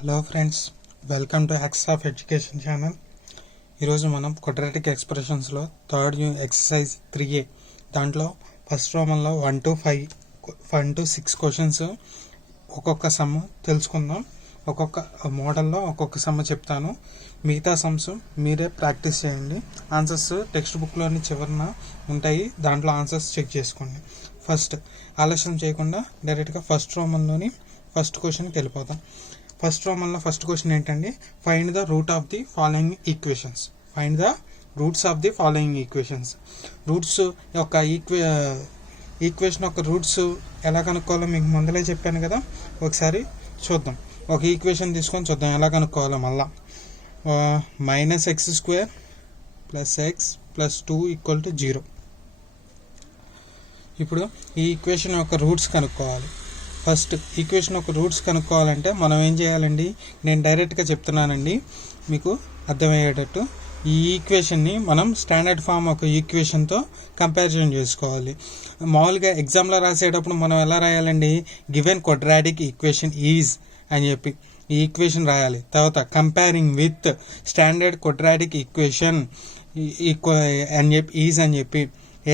Hello friends, welcome to axe of education channel. ఈరోజు మనం quadratic ఎక్స్ప్రెషన్స్లో థర్డ్ ఎక్సర్సైజ్ 3A దాంట్లో ఫస్ట్ రోమన్లో 1 to 6 క్వశ్చన్స్ ఒక్కొక్క సమ్ తెలుసుకుందాం. ఒక్కొక్క మోడల్లో ఒక్కొక్క సమ్ చెప్తాను. మిగతా సమ్స్ మీరే ప్రాక్టీస్ చేయండి. ఆన్సర్స్ టెక్స్ట్ బుక్లోని చివరన ఉంటాయి, దాంట్లో ఆన్సర్స్ చెక్ చేసుకోండి. ఫస్ట్ ఆలస్యం చేయకుండా డైరెక్ట్గా ఫస్ట్ రోమన్లోని ఫస్ట్ క్వశ్చన్కి వెళ్ళిపోతాం. ఫస్ట్ రోమన్లో ఫస్ట్ క్వశ్చన్ ఏంటండి? Find the root of the following equations. Find the roots of the following equations. Roots యొక్క ఈక్వేషన్ యొక్క రూట్స్ ఎలా కనుక్కోవాలో మీకు ముందలే చెప్పాను కదా, ఒకసారి చూద్దాం. ఒక ఈక్వేషన్ తీసుకొని చూద్దాం ఎలా కనుక్కోవాలో. మళ్ళా -x² + x + 2 = 0. ఇప్పుడు ఈ ఈక్వేషన్ యొక్క రూట్స్ కనుక్కోవాలి. ఫస్ట్ ఈక్వేషన్ యొక్క రూట్స్ కనుక్కోవాలంటే మనం ఏం చేయాలండి? నేను డైరెక్ట్గా చెప్తున్నానండి మీకు అర్థమయ్యేటట్టు. ఈ ఈక్వేషన్ని మనం స్టాండర్డ్ ఫామ్ ఒక ఈక్వేషన్తో కంపారిజన్ చేసుకోవాలి. మామూలుగా ఎగ్జామ్లో రాసేటప్పుడు మనం ఎలా రాయాలండి? గివెన్ క్వాడ్రాటిక్ ఈక్వేషన్ ఈజ్ అని చెప్పి ఈ ఈక్వేషన్ రాయాలి. తర్వాత comparing with standard quadratic equation అని చెప్పి ఈజ్ అని చెప్పి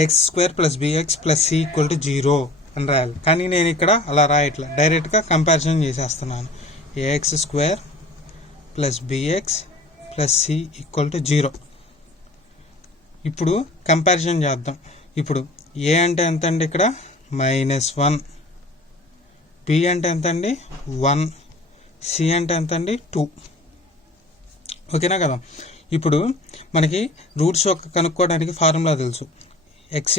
x² + bx + c = 0 అని రాయాలి. కానీ నేను ఇక్కడ అలా రాయట్లే, డైరెక్ట్గా కంపారిజన్ చేసేస్తున్నాను. ax² + bx + c = 0. ఇప్పుడు కంపారిజన్ చేద్దాం. ఇప్పుడు a అంటే ఎంత అండి? ఇక్కడ -1. b అంటే ఎంత అండి? 1. c అంటే ఎంత అండి? 2. ఓకేనా కదా? ఇప్పుడు మనకి రూట్స్ యొక్క కనుక్కోవడానికి ఫార్ములా తెలుసు. x =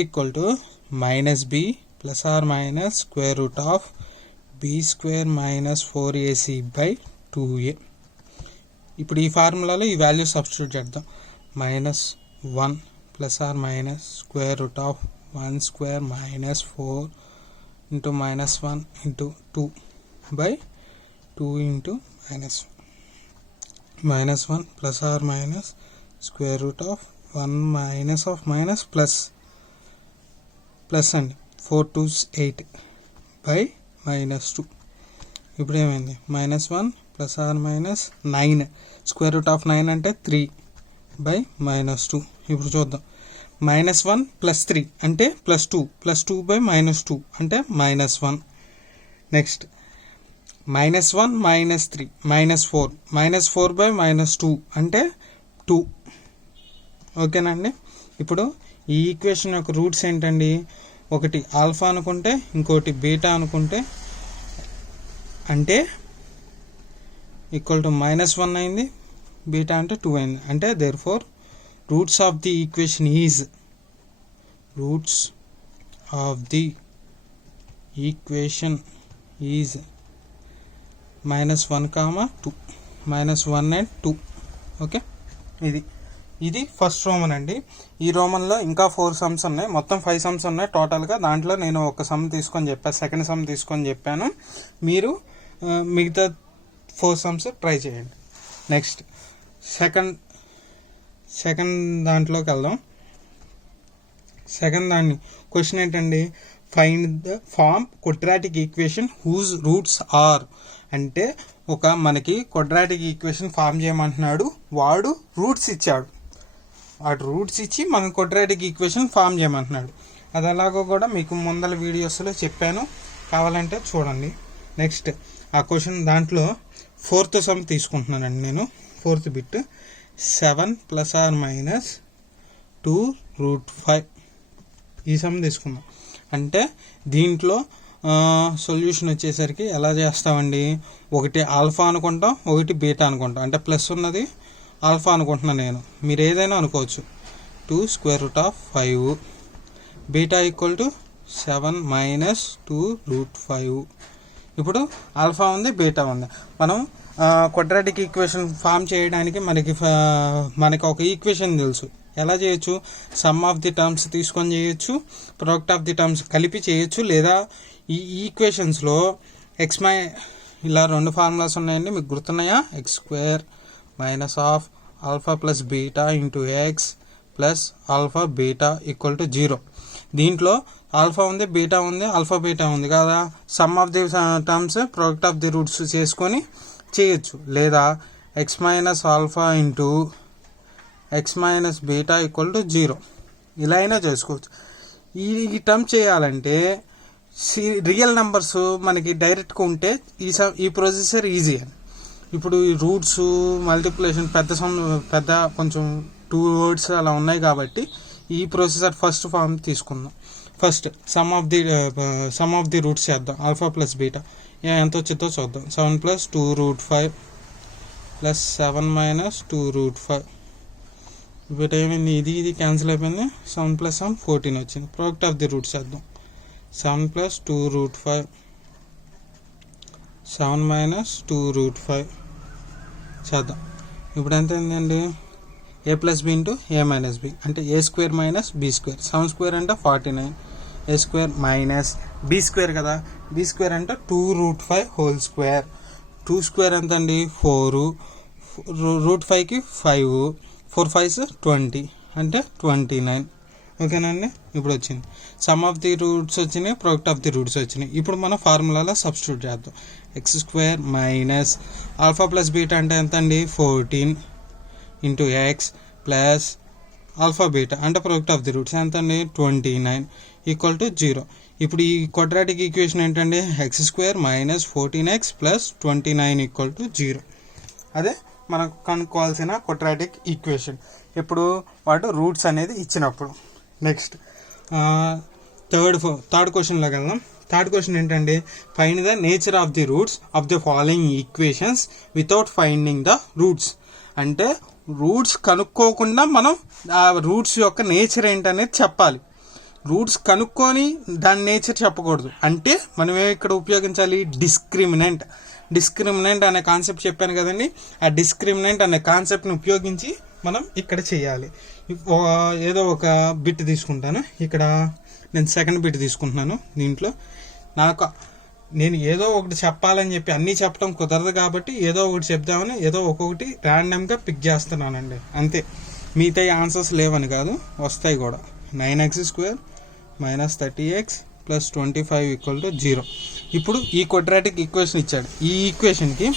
-b ± (b² - 4ac/2a). ఇప్పుడు ఈ ఫార్ములాలో ఈ వాల్యూ సబ్స్టిట్యూట్ చేద్దాం. -1 ± (1² - 4 × -1 × 2/2 × -1 ± ప్లస్ అండి 4 to 8/-2. ఇప్పుడు ఏమైంది? -1 ± 9. √9 అంటే 3/-2. ఇప్పుడు చూద్దాం. -1 + 3 అంటే +2. +2/-2 అంటే -1. నెక్స్ట్ -1 - 3 -4. -4/-2 అంటే 2. ఓకేనండి? ఇప్పుడు ఈ ఈక్వేషన్ యొక్క రూట్స్ ఏంటండి? ఒకటి ఆల్ఫా అనుకుంటే, ఇంకోటి బీటా అనుకుంటే, అంటే -1 అయింది, బీటా అంటే 2 అయింది. అంటే therefore roots of the equation is -1, 2. -1 and 2. Okay, ఇది ఫస్ట్ రోమన్ అండి. ఈ రోమన్లో ఇంకా 4 సమ్స్ ఉన్నాయి. మొత్తం 5 సమ్స్ ఉన్నాయి టోటల్గా. దాంట్లో నేను ఒక సమ్ తీసుకొని చెప్పాను, సెకండ్ సమ్ తీసుకొని చెప్పాను. మీరు మిగతా 4 సమ్స్ ట్రై చేయండి. నెక్స్ట్ సెకండ్ దాంట్లోకి వెళ్దాం. సెకండ్ క్వశ్చన్ ఏంటండి? Find the form quadratic equation whose roots are. అంటే మనకి క్వాడ్రాటిక్ ఈక్వేషన్ ఫార్మ్ చేయమంటున్నాడు, వాడు రూట్స్ ఇచ్చాడు. వాడు రూట్స్ ఇచ్చి మనం క్వాడ్రాటిక్ ఈక్వేషన్ ఫామ్ చేయమంటున్నాడు. అది ఎలాగో కూడా మీకు ముందల వీడియోస్లో చెప్పాను, కావాలంటే చూడండి. నెక్స్ట్ ఆ క్వశ్చన్ దాంట్లో 4th సమ్ తీసుకుంటున్నానండి నేను. 4th బిట్ 7 ± 2√5 ఈ సమ్ తీసుకున్నాం. అంటే దీంట్లో సొల్యూషన్ వచ్చేసరికి ఎలా చేస్తామండి? ఒకటి ఆల్ఫా అనుకుంటాం, ఒకటి బీటా అనుకుంటాం. అంటే ప్లస్ ఉన్నది ఆల్ఫా అనుకుంటున్నాను నేను, మీరు ఏదైనా అనుకోవచ్చు. 2 √5. బీటా = 7 - 2√5. ఇప్పుడు ఆల్ఫా ఉంది, బీటా ఉంది. మనం క్వాడ్రాటిక్ ఈక్వేషన్ ఫామ్ చేయడానికి మనకి ఒక ఈక్వేషన్ తెలుసు. ఎలా చేయొచ్చు? సమ్ ఆఫ్ ది టర్మ్స్ తీసుకొని చేయొచ్చు, ప్రొడక్ట్ ఆఫ్ ది టర్మ్స్ కలిపి చేయొచ్చు, లేదా ఈ ఈక్వేషన్స్లో ఇలా 2 ఫార్ములాస్ ఉన్నాయండి, మీకు గుర్తున్నాయా? x² - (α + β × x + α β = 0). దీంట్లో ఆల్ఫా ఉంది, బీటా ఉంది, ఆల్ఫా బీటా ఉంది కదా. Some of the terms, product of the roots చేసుకొని చేయొచ్చు, లేదా X minus alpha into X minus beta equal to 0 ఇలా అయినా చేసుకోవచ్చు. ఈ టర్మ్ చేయాలంటే రియల్ నెంబర్స్ మనకి డైరెక్ట్గా ఉంటే ఈ ప్రొసీజర్ ఈజీ అని. ఇప్పుడు ఈ రూట్స్ మల్టిప్లికేషన్ పెద్ద కొంచెం 2 వర్డ్స్ అలా ఉన్నాయి కాబట్టి ఈ ప్రొసీజర్ ఫస్ట్ ఫామ్ తీసుకుందాం. First sum of the roots చేద్దాం. ఆల్ఫా ప్లస్ బీటా ఎంత వచ్చిందో చూద్దాం. 7 + 2√5 + 7 - 2√5. ఇప్పుడు ఏమైంది, ఇది క్యాన్సిల్ అయిపోయింది. 7 + 7 14 వచ్చింది. ప్రోడక్ట్ ఆఫ్ ది రూట్స్ చేద్దాం. 7 + 2√5 7 - 2√5 చేద్దాం. ఇప్పుడు ఎంత అయిందండి, a + b into a - b అంటే a² - b². 7² అంటే 49, a² - b² కదా. b² అంటే 2√5 హోల్ స్క్వేర్. 2² ఎంత అండి 4, √5కి 5, 4 5s 20 అంటే 29. ఓకేనండి. ఇప్పుడు వచ్చింది సమ్ ఆఫ్ ది రూట్స్ వచ్చినాయి, ప్రోడక్ట్ ఆఫ్ ది రూట్స్ వచ్చినాయి. ఇప్పుడు మనం ఫార్ములాలో సబ్స్టిట్యూట్ చేద్దాం. x² - ఆల్ఫా ప్లస్ బీటా అంటే ఎంత అండి 14 into X plus alpha beta అంటే ప్రోడక్ట్ ఆఫ్ ది రూట్స్ ఎంత అండి 29 ఈక్వల్ టు 0. ఇప్పుడు ఈ క్వాడ్రాటిక్ ఈక్వేషన్ ఏంటండి x² - 14x + 29 ఈక్వల్ టు 0. అదే మనకు కనుక్కోవాల్సిన క్వాడ్రాటిక్ ఈక్వేషన్ ఇప్పుడు వాటి రూట్స్ అనేది ఇచ్చినప్పుడు. నెక్స్ట్ థర్డ్ క్వశ్చన్లోకి వెళ్దాం. థర్డ్ క్వశ్చన్ ఏంటండి, find the nature of the roots of the following equations without finding the roots. అంటే రూట్స్ కనుక్కోకుండా మనం ఆ రూట్స్ యొక్క నేచర్ ఏంటనేది చెప్పాలి. రూట్స్ కనుక్కొని దాని నేచర్ చెప్పకూడదు. అంటే మనం ఇక్కడ ఉపయోగించాలి డిస్క్రిమినెంట్ అనే కాన్సెప్ట్ చెప్పాను కదండి. ఆ డిస్క్రిమినెంట్ అనే కాన్సెప్ట్ని ఉపయోగించి మనం ఇక్కడ చేయాలి. ఏదో ఒక బిట్ తీసుకుంటాను. ఇక్కడ నేను సెకండ్ బిట్ తీసుకుంటున్నాను. దీంట్లో నేను ఏదో ఒకటి చెప్పాలని చెప్పి అన్నీ చెప్పడం కుదరదు కాబట్టి ఏదో ఒకటి చెప్దామని ఏదో ఒక్కొక్కటి ర్యాండమ్గా పిక్ చేస్తున్నానండి, అంతే. మిగతా ఆన్సర్స్ లేవని కాదు, వస్తాయి కూడా. 9x² - 30x + 25 equal to 0. ఇప్పుడు ఈ క్వాడ్రాటిక్ ఈక్వేషన్ ఇచ్చాడు. ఈ ఈక్వేషన్కి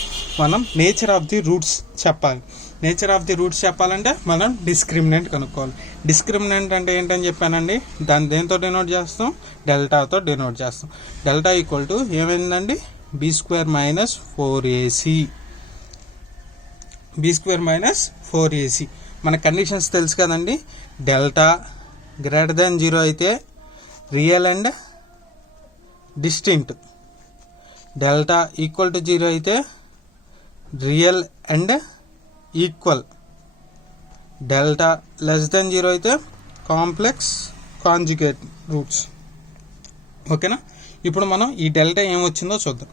మనం నేచర్ ఆఫ్ ది రూట్స్ చెప్పాలి. నేచర్ ఆఫ్ ది రూట్స్ చెప్పాలంటే మనం డిస్క్రిమినెంట్ కనుక్కోవాలి. డిస్క్రిమినెంట్ అంటే ఏంటని చెప్పానండి, దాన్ని దేంతో డినోట్ చేస్తాం, డెల్టాతో డినోట్ చేస్తాం. డెల్టా ఈక్వల్ టు ఏమైందండి b² - 4ac. b² - 4ac మన కండిషన్స్ తెలుసు కదండి. డెల్టా > 0 అయితే real and distinct, delta equal to 0 అయితే రియల్ అండ్ ఈక్వల్, డెల్టా <0 అయితే కాంప్లెక్స్ కాంజుగేట్ రూట్స్. ఓకేనా. ఇప్పుడు మనం ఈ డెల్టా ఏమొచ్చిందో చూద్దాం.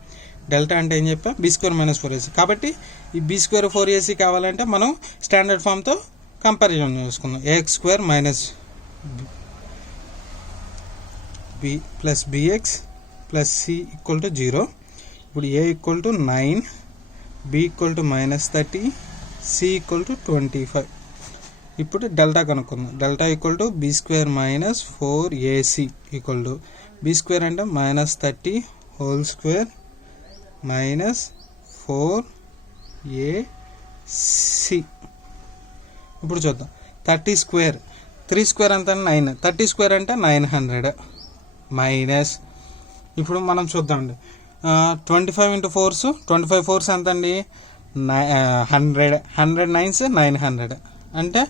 డెల్టా అంటే ఏం చెప్పా, b² - 4ac. కాబట్టి ఈ b² 4ac కావాలంటే మనం స్టాండర్డ్ ఫామ్తో కంపారిజన్ చేసుకుందాం. ax² - b + bx + c equal to 0. ఇప్పుడు a equal to 9, b equal to -30, c equal to 25. ఇప్పుడు డెల్టా కనుక్కుందాం. Delta equal to b² - 4ac equal to b² అంటే -30 హోల్ స్క్వేర్ -4ac. ఇప్పుడు చూద్దాం. 30² 3² అంటే 9, 30² అంటే 900 మైనస్. ఇప్పుడు మనం చూద్దామండి. 25 × 4s 25 4s ఎంత అండి 100, 100 9s 900 అంటే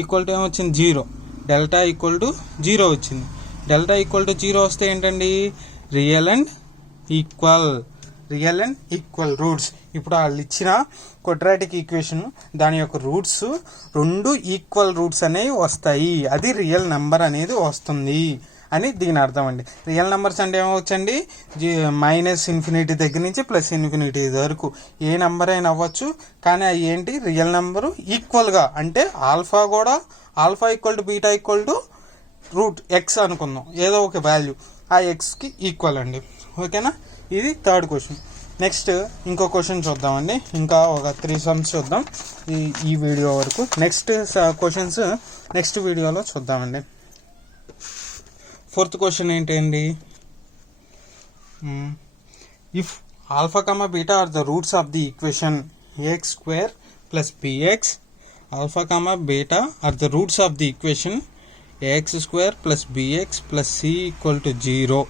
ఈక్వల్ టు ఏమొచ్చింది 0. డెల్టా ఈక్వల్ టు 0 వచ్చింది. డెల్టా ఈక్వల్ టు 0 వస్తే ఏంటండి రియల్ అండ్ ఈక్వల్ రూట్స్. ఇప్పుడు వాళ్ళు ఇచ్చిన క్వాడ్రాటిక్ ఈక్వేషన్ దాని యొక్క రూట్స్ 2 ఈక్వల్ రూట్స్ అనేవి వస్తాయి. అది రియల్ నెంబర్ అనేది వస్తుంది అని దీని అర్థం అండి. రియల్ నెంబర్స్ అంటే ఏమవచ్చండి, -∞ దగ్గర నుంచి +∞ వరకు ఏ నెంబర్ అయినా అవ్వచ్చు. కానీ అవి ఏంటి రియల్ నెంబరు ఈక్వల్గా, అంటే alpha equal to beta equal to √x అనుకుందాం, ఏదో ఒక వాల్యూ ఆ ఎక్స్కి ఈక్వల్ అండి. ఓకేనా. ఇది థర్డ్ క్వశ్చన్. నెక్స్ట్ ఇంకో క్వశ్చన్ చూద్దామండి. ఇంకా ఒక 3 సమ్స్ చూద్దాం ఈ వీడియో వరకు. నెక్స్ట్ క్వశ్చన్స్ నెక్స్ట్ వీడియోలో చూద్దామండి. ఫోర్త్ క్వశ్చన్ ఏంటండి, if alpha comma beta are the roots of the equation A X square plus B X. Alpha comma beta are the roots of the equation A X square plus B X plus C equal to 0.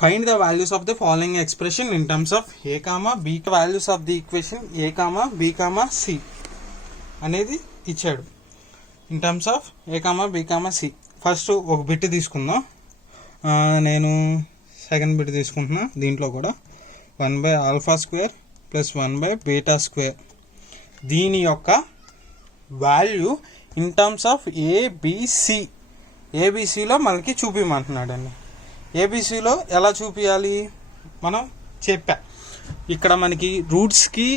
Find the values of the following expression in terms of A comma B. Values of the equation A comma B comma C అనేది ఇచ్చాడు in terms of A comma B comma C. First ఒక bit తీసుకుందాం. నేను second bit తీసుకుంటున్నా. దీంట్లో కూడా 1/ఆల్ఫా square plus 1/బీటా స్క్వేర్. దీని యొక్క value in terms of ABC. ఏబిసిలో మనకి చూపించమంటున్నాడండి. ఏబిసిలో ఎలా చూపించాలి మనం చెప్పా. ఇక్కడ మనకి రూట్స్కి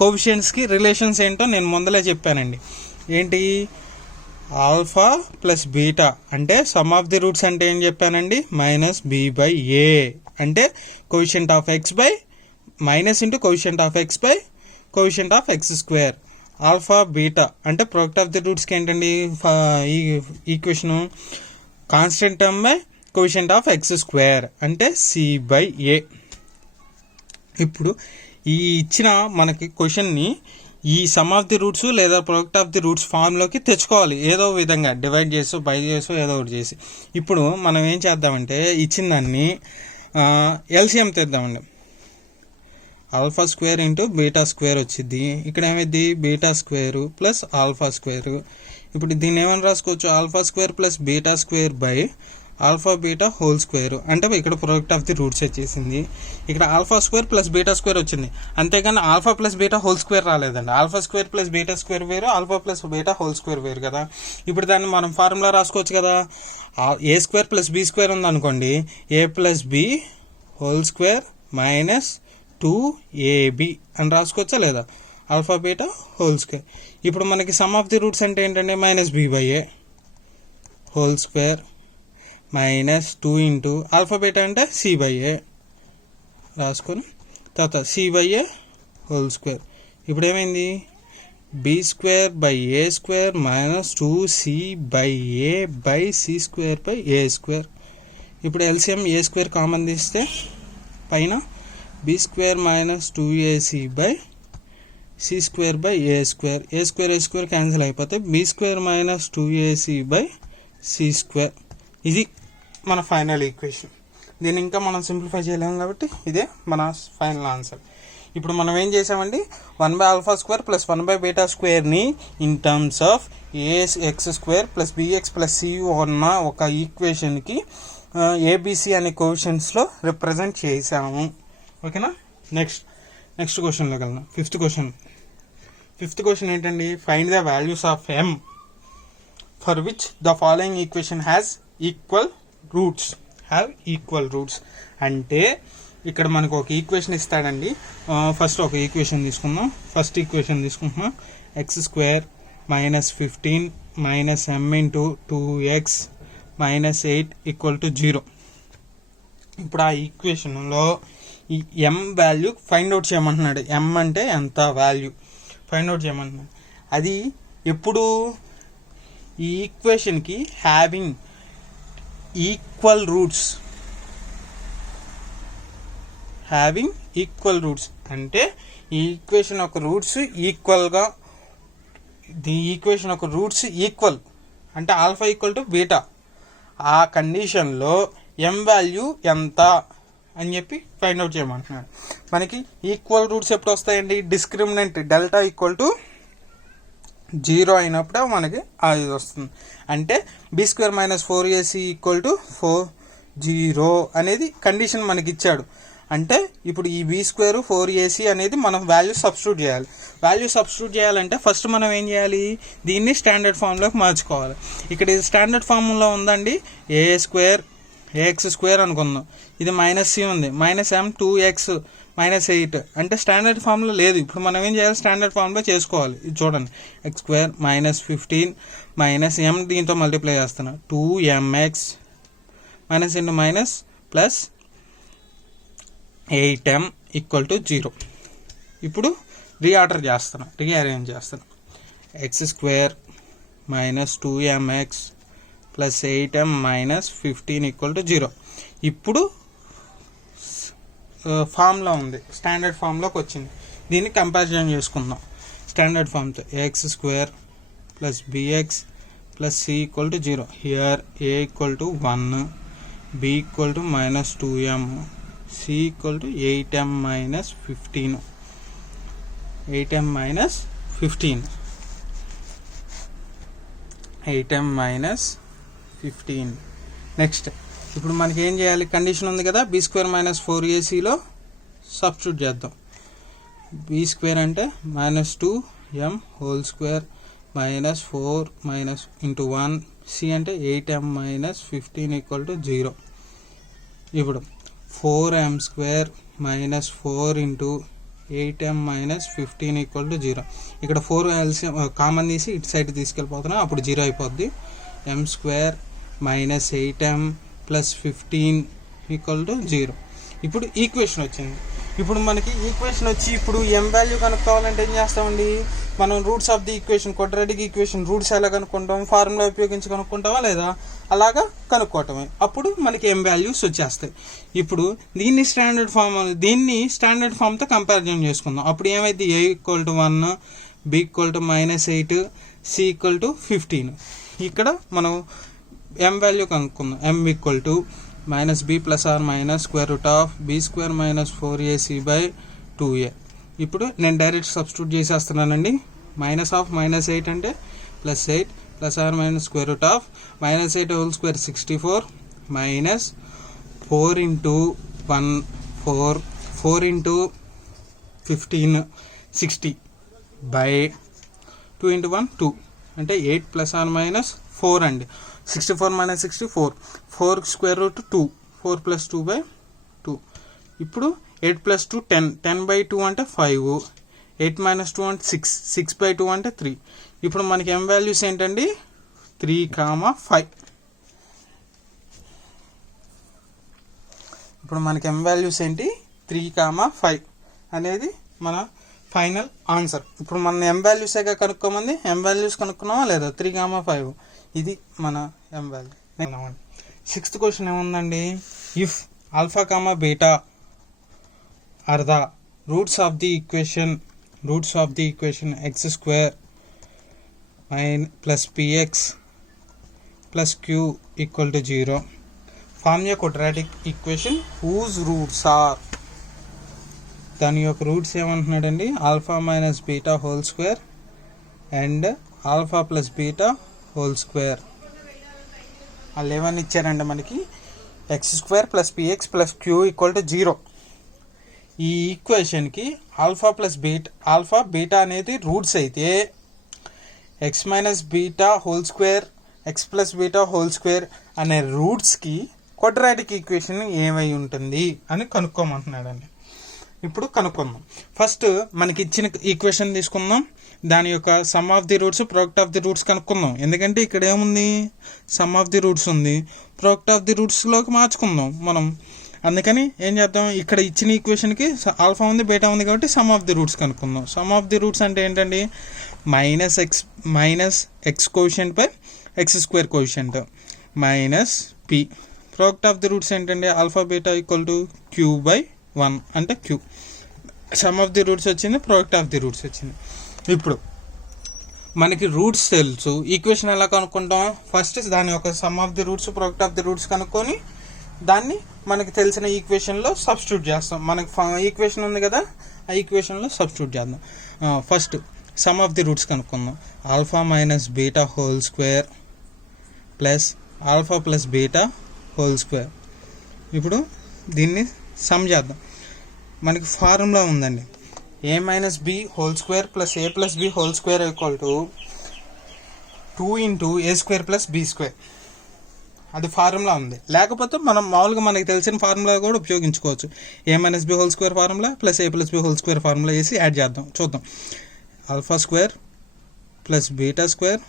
కోఎఫిషియెంట్స్కి రిలేషన్స్ ఏంటో నేను ముందలే చెప్పానండి. ఏంటి, ఆల్ఫా ప్లస్ బీటా అంటే సమ్ ఆఫ్ ది రూట్స్ అంటే ఏం చెప్పానండి, -b/a అంటే coefficient of x by minus into coefficient of x by coefficient of x square. Alpha beta అంటే ప్రొడక్ట్ ఆఫ్ ది రూట్స్కి ఏంటండి, ఈ equation constant term by coefficient of x square అంటే c/a. ఇప్పుడు ఈ ఇచ్చిన మనకి క్వశ్చన్ని ఈ సమ్ ఆఫ్ ది రూట్స్ లేదా ప్రొడక్ట్ ఆఫ్ ది రూట్స్ ఫామ్లోకి తెచ్చుకోవాలి. ఏదో విధంగా డివైడ్ చేసో బై చేసో ఏదో ఒకటి చేసి. ఇప్పుడు మనం ఏం చేద్దామంటే ఇచ్చిన దాన్ని ఎల్సిఎం తెద్దామండి. Alpha square into beta square వచ్చింది. ఇక్కడ ఏమైంది, beta square plus alpha square. ఇప్పుడు దీన్ని ఏమని రాసుకోవచ్చు, alpha square plus beta square by alpha beta whole square. అంటే ఇక్కడ ప్రొడక్ట్ ఆఫ్ ది రూట్స్ వచ్చేసింది. ఇక్కడ alpha square plus beta square వచ్చింది. అంతేగాని alpha plus beta whole square రాలేదండి. Alpha square plus beta square వేరు, alpha plus beta whole square వేరు కదా. ఇప్పుడు దాన్ని మనం ఫార్ములా రాసుకోవచ్చు కదా. A square plus B square ఉందనుకోండి, A plus B whole square minus 2ab అని రాసుకోవచ్చా లేదా, ఆల్ఫా బీటా హోల్ స్క్వేర్. ఇప్పుడు మనకి సమ్ ఆఫ్ ది రూట్స్ అంటే ఏంటంటే -b/a whole square minus 2 into alpha beta అంటే c/a రాసుకొని తర్వాత c/a హోల్ స్క్వేర్. ఇప్పుడు ఏమైంది, b square by a square minus 2c/a by c square by a square. ఇప్పుడు ఎల్సిఎం a స్క్వేర్ కామన్ తీస్తే పైన b square minus 2ac by c square by a square. a square cancel అయిపోతే b square minus 2ac by c square. ఇది మన final equation. దీన్ని ఇంకా మనం simplify చేయలేము కాబట్టి ఇదే మన ఫైనల్ ఆన్సర్. ఇప్పుడు మనం ఏం చేసామండి, 1/ఆల్ఫా స్క్వేర్ ప్లస్ 1/బీటా స్క్వేర్ని in terms of A X square plus B X plus C ఉన్న ఒక ఈక్వేషన్కి ఏబిసి అనే కోఎఫిషియెంట్స్లో రిప్రజెంట్ చేసాము. ఓకేనా. నెక్స్ట్ క్వశ్చన్లోకి వెళ్దాం. ఫిఫ్త్ క్వశ్చన్ ఏంటండి, find the values of m for which the following equation have equal roots. అంటే ఇక్కడ మనకు ఒక ఈక్వేషన్ ఇస్తాడండి. ఫస్ట్ ఒక ఈక్వేషన్ తీసుకుందాం. ఫస్ట్ ఈక్వేషన్ తీసుకుంటున్నాం, x square minus 15 minus m into 2x minus 8 equal to 0. ఇప్పుడు ఆ ఈక్వేషన్లో ఈ m వాల్యూ ఫైండ్ అవుట్ చేయమంటున్నాడు. m అంటే ఎంత వాల్యూ ఫైండ్ అవుట్ చేయమంటున్నాడు. అది ఎప్పుడు, ఈ ఈక్వేషన్కి హ్యావింగ్ ఈక్వల్ రూట్స్ అంటే ఈ ఈక్వేషన్ యొక్క రూట్స్ ఈక్వల్గా, ఈ ఈక్వేషన్ యొక్క రూట్స్ ఈక్వల్ అంటే ఆల్ఫా ఈక్వల్ టు బీటా. ఆ కండిషన్లో m వాల్యూ ఎంత అని చెప్పి ఫైండ్ అవుట్ చేయమంటున్నాడు. మనకి ఈక్వల్ రూట్స్ ఎప్పుడు వస్తాయండి, డిస్క్రిమినెంట్ డెల్టా ఈక్వల్ టు 0 అయినప్పుడే మనకి అది వస్తుంది. అంటే b square minus 4ac equal to 0 అనేది కండిషన్ మనకి ఇచ్చాడు. అంటే ఇప్పుడు ఈ b స్క్వేర్ 4ac అనేది మనం వాల్యూ సబ్స్టిట్యూట్ చేయాలి. వాల్యూ సబ్స్టిట్యూట్ చేయాలంటే ఫస్ట్ మనం ఏం చేయాలి, దీన్ని స్టాండర్డ్ ఫామ్లోకి మార్చుకోవాలి. ఇక్కడ ఇది స్టాండర్డ్ ఫామ్లో ఉందండి, ax స్క్వేర్ అనుకుందాం. ఇది మైనస్ c ఉంది, మైనస్ m 2x మైనస్ 8 అంటే స్టాండర్డ్ ఫామ్లో లేదు. ఇప్పుడు మనం ఏం చేయాలి, స్టాండర్డ్ ఫామ్లో చేసుకోవాలి. ఇది చూడండి, x square minus 15 minus m దీంతో మల్టిప్లై చేస్తున్నా 2mx minus into minus plus 8m equal to 0. ఇప్పుడు రీఅరేంజ్ చేస్తున్నా x square minus 2mx plus 8m minus 15 equal to 0. ఇప్పుడు ఫామ్లో ఉంది, స్టాండర్డ్ ఫామ్లోకి వచ్చింది. దీన్ని కంపారిజన్ చేసుకుందాం స్టాండర్డ్ ఫామ్తో. A X square plus B X plus C equal to 0. Here A equal to 1, B equal to -2m, C equal to 8m - 15. 8m - 15. 8m - 15. Next ఇప్పుడు మనకి ఏం చేయాలి, కండిషన్ ఉంది కదా, b² - 4ac సబ్స్టిట్యూట్ చేద్దాం. b² అంటే -2m² -4 ఇంటూ 1, సి అంటే 8m - 15 equal to 0. ఇప్పుడు 4m² - 4 into 8m - 15 equal to 0. ఇక్కడ 4 ఎల్సిఎం కామన్ తీసి ఇటు సైడ్ తీసుకెళ్ళిపోతున్నాం, అప్పుడు 0 అయిపోద్ది. m² - 8m + 15 equal to 0. ఇప్పుడు ఈక్వేషన్ వచ్చింది. ఇప్పుడు మనకి ఈక్వేషన్ వచ్చి ఇప్పుడు m వాల్యూ కనుక్కోవాలంటే ఏం చేస్తామండి, మనం roots of the equation, quadratic equation roots ఎలా కనుక్కుంటాం, ఫార్ములా ఉపయోగించి కనుక్కుంటామా లేదా, అలాగా కనుక్కోవటమే. అప్పుడు మనకి m వాల్యూస్ వచ్చేస్తాయి. ఇప్పుడు దీన్ని స్టాండర్డ్ ఫామ్తో కంపారిజన్ చేసుకుందాం. అప్పుడు ఏమైంది, a equal to 1, b equal to -8, c equal to 15. ఇక్కడ మనం m వాల్యూ కనుక్కుందాం. m equal to -b + or -√b² - 4ac/2a. ఇప్పుడు నేను డైరెక్ట్ సబ్స్టిట్యూట్ చేసేస్తున్నానండి. -8 అంటే +8 + or -√8 whole square 64 -4 into 1 4 into 15 60/2 into 1 2 అంటే 8 + or -4 అండి. 64 - 64 4 స్క్వేర్ రూట్ 2 4 + 2/2. ఇప్పుడు 8 + 2 10 10/2 అంటే 5, 8 - 2 అంటే 6 6/2 అంటే 3. ఇప్పుడు మనకి m వాల్యూస్ ఏంటండి, 3, 5. ఇప్పుడు మనకి m వాల్యూస్ ఏంటి, 3, 5 అనేది మన ఫైనల్ ఆన్సర్. ఇప్పుడు మన m వాల్యూసేగా కనుక్కోమంది, m వాల్యూస్ కనుక్కున్నామా లేదా, 3, 5. ఇది మన m వాల్యూ. 6th క్వశ్చన్ ఏముందండి, if alpha, beta are the roots of the equation x² + px + q equal to 0, form a quadratic equation whose roots are. దాని యొక్క రూట్స్ ఏమంటున్నాడండి, alpha - beta whole square and alpha + beta whole square. వాళ్ళు ఏమని ఇచ్చారంటే మనకి x² + px + q equal to 0. ఈ ఈక్వేషన్కి alpha beta అనేది roots అయితే x - beta whole square x + beta whole square అనే రూట్స్కి క్వాడ్రాటిక్ ఈక్వేషన్ ఏమై ఉంటుంది అని కనుక్కోమంటున్నాడండి. ఇప్పుడు కనుక్కుందాం. ఫస్ట్ మనకి ఇచ్చిన ఈక్వేషన్ తీసుకుందాం, దాని యొక్క some of the roots, product of the roots కనుక్కుందాం. ఎందుకంటే ఇక్కడ ఏముంది, సమ్ ఆఫ్ ది రూట్స్ ఉంది, ప్రోడక్ట్ ఆఫ్ ది రూట్స్లోకి మార్చుకుందాం మనం. అందుకని ఏం చేద్దాం, ఇక్కడ ఇచ్చిన ఈక్వేషన్కి ఆల్ఫా ఉంది, బీటా ఉంది కాబట్టి సమ్ ఆఫ్ ది రూట్స్ కనుక్కుందాం. సమ్ ఆఫ్ ది రూట్స్ అంటే ఏంటండి, -x coefficient by x² coefficient -p. Product of the roots ఏంటండి, alpha beta equal to q/1 అంటే q. Sum of the roots వచ్చింది, ప్రోడక్ట్ ఆఫ్ ది రూట్స్ వచ్చింది. ఇప్పుడు మనకి roots తెలుసు, ఈక్వేషన్ ఎలా కనుక్కుంటాం, ఫస్ట్ దాని యొక్క some of the roots, product of the roots కనుక్కొని దాన్ని మనకి తెలిసిన ఈక్వేషన్లో సబ్స్టిట్యూట్ చేస్తాం. మనకి ఈక్వేషన్ ఉంది కదా, ఆ ఈక్వేషన్లో సబ్స్టిట్యూట్ చేద్దాం. First sum of the roots కనుక్కుందాం. Alpha - beta whole square plus alpha + beta whole square. ఇప్పుడు దీన్ని సమ్ చేద్దాం. మనకి ఫార్ములా ఉందండి, a - b whole square plus a + b whole square equal to 2 into a² + b². అది formula ఉంది. లేకపోతే మనం మామూలుగా మనకి తెలిసిన ఫార్ములా కూడా ఉపయోగించుకోవచ్చు. a - b whole square formula plus a + b whole square formula వేసి యాడ్ చేద్దాం, చూద్దాం. Alpha square plus beta square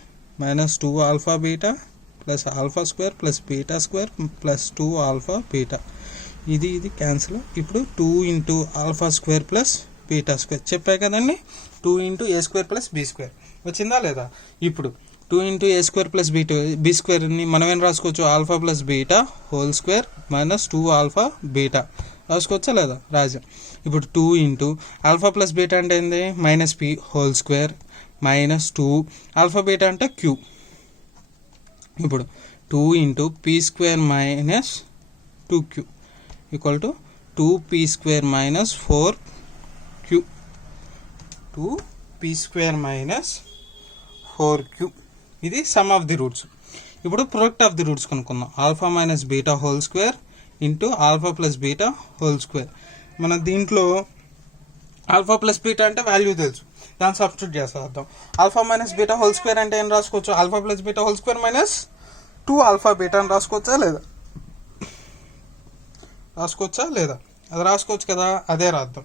-2 alpha beta plus alpha square plus beta square plus 2 alpha beta. ఇది క్యాన్సిల్. ఇప్పుడు 2 into alpha square plus beta square చెప్పాయి కదండి. 2 into a² + b² వచ్చిందా లేదా. ఇప్పుడు 2 ఇంటూ a² + b²ని మనం ఏం రాసుకోవచ్చు, alpha + beta whole square -2 alpha beta రాసుకోవచ్చా లేదా? రాజా. ఇప్పుడు 2 ఇంటూ ఆల్ఫా ప్లస్ బీటా అంటే ఏంది? -p² -2 ఆల్ఫా బీటా అంటే క్యూ. ఇప్పుడు 2 into p² - 2q equal to 2p² - 4q. 2p² - 4q. ఇది సమ్ ఆఫ్ ది రూట్స్. ఇప్పుడు ప్రొడక్ట్ ఆఫ్ ది రూట్స్ కనుక్కుందాం. Alpha minus beta whole square into alpha plus beta whole square. మన దీంట్లో alpha plus beta అంటే value తెలుసు, దాన్ని substitute చేసేద్దాం. Alpha minus beta whole square అంటే ఏం రాసుకోవచ్చు? Alpha plus beta whole square minus 2 alpha beta అని రాసుకోవచ్చా లేదా? రాసుకోవచ్చా లేదా? అది రాసుకోవచ్చు కదా, అదే రాద్దాం.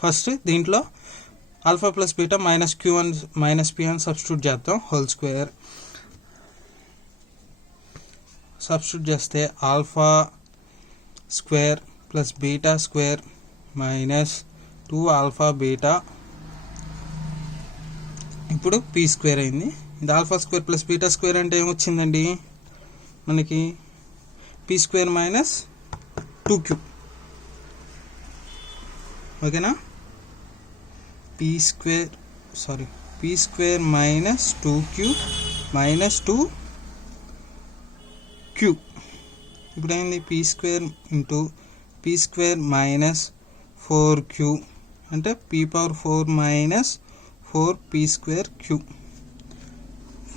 ఫస్ట్ దీంట్లో alpha plus beta -q - -p అని సబ్స్టిట్యూట్ చేద్దాం. హోల్ స్క్వేర్ సబ్స్టిట్యూట్ చేస్తే alpha square plus beta square -2 alpha beta. ఇప్పుడు p² అయింది. ఇది alpha square plus beta square అంటే ఏమొచ్చిందండి మనకి? p² - 2q. ఓకేనా? p² - 2q - 2q. ఇప్పుడు అయింది p² ఇంటూ p² - 4q అంటే p⁴ - 4p²q.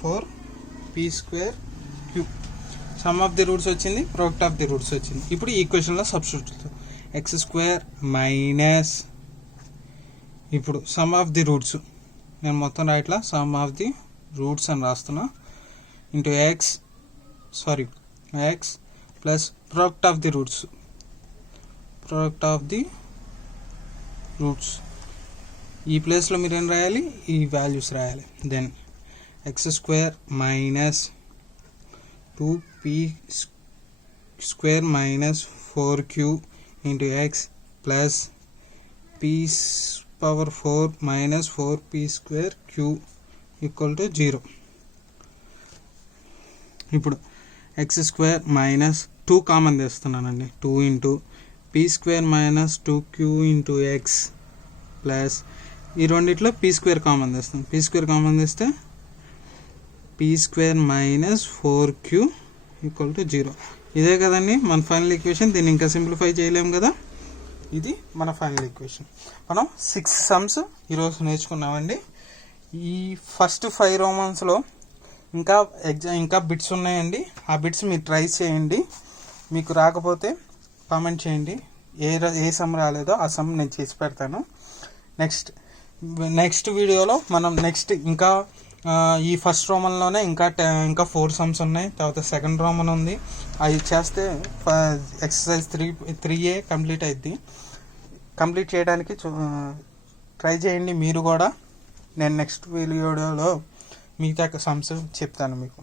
4p²q. Some of the roots వచ్చింది, ప్రొడక్ట్ ఆఫ్ ది రూట్స్ వచ్చింది. ఇప్పుడు ఈక్వేషన్లో సబ్స్టిట్యూట్ x² - ఇప్పుడు సమ్ ఆఫ్ ది రూట్స్ నేను మొత్తం రాయట్లా, సమ్ ఆఫ్ ది రూట్స్ అని రాస్తున్నా. Into x plus product of the roots. ఈ ప్లేస్లో మీరు ఏం రాయాలి? ఈ వాల్యూస్ రాయాలి. Then x² - 2p² - 4q into x plus p⁴ - 4p²q equal to 0. ఇప్పుడు x² - 2 కామన్ తీస్తున్నానండి. 2 into p² - 2q into x plus ఈ రెండిట్లో p² కామన్ తీస్తాం. p² కామన్ తీస్తే p² - 4q ఈక్వల్ టు 0. ఇదే కదండి మన ఫైనల్ ఈక్వేషన్. దీన్ని ఇంకా సింప్లిఫై చేయలేము కదా. ఇది మన ఫైనల్ ఈక్వేషన్. మనం 6 సమ్స్ ఈరోజు నేర్చుకున్నామండి. ఈ ఫస్ట్ 5 రోమన్స్లో ఇంకా బిట్స్ ఉన్నాయండి. ఆ బిట్స్ మీరు ట్రై చేయండి. మీకు రాకపోతే కామెంట్ చేయండి. ఏ సమ్ రాలేదో ఆ సమ్ నేను చేసి పెడతాను. నెక్స్ట్ వీడియోలో మనం ఇంకా ఈ ఫస్ట్ రోమన్లోనే ఇంకా 4 సమ్స్ ఉన్నాయి. తర్వాత సెకండ్ రోమన్ ఉంది. అవి చేస్తే ఎక్సర్సైజ్ 3A కంప్లీట్ అయింది. కంప్లీట్ చేయడానికి ట్రై చేయండి మీరు కూడా. నేను నెక్స్ట్ వీడియోలో మిగతా సమ్స్ చెప్తాను మీకు.